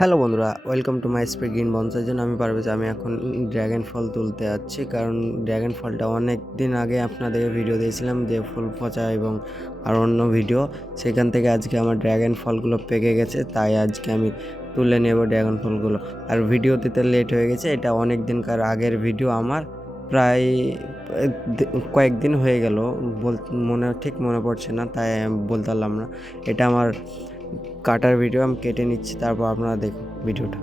Hello বন্ধুরা, welcome to my speed green bonsai জন্য আমি পারভেজ। আমি এখন ড্র্যাগন ফল তুলতে যাচ্ছি, কারণ ড্র্যাগন ফলটা অনেক দিন আগে আপনাদেরকে ভিডিও দিয়েছিলাম যে ফুল পচা এবং আর অন্য ভিডিও, সেখান থেকে আজকে আমার ড্র্যাগন ফলগুলো পেকে গেছে, তাই আজকে আমি তুলে নেব ড্র্যাগন ফলগুলো। আর ভিডিও দিতে লেট হয়ে গেছে, এটা অনেক দিনকার আগের ভিডিও আমার, প্রায় কয়েকদিন হয়ে গেল, ঠিক মনে পড়ছে না, তাই আমি বলতে পারলাম না। এটা আমার কাটার ভিডিও, আমি কেটে নিচ্ছি, তারপর আপনারা দেখুন ভিডিওটা।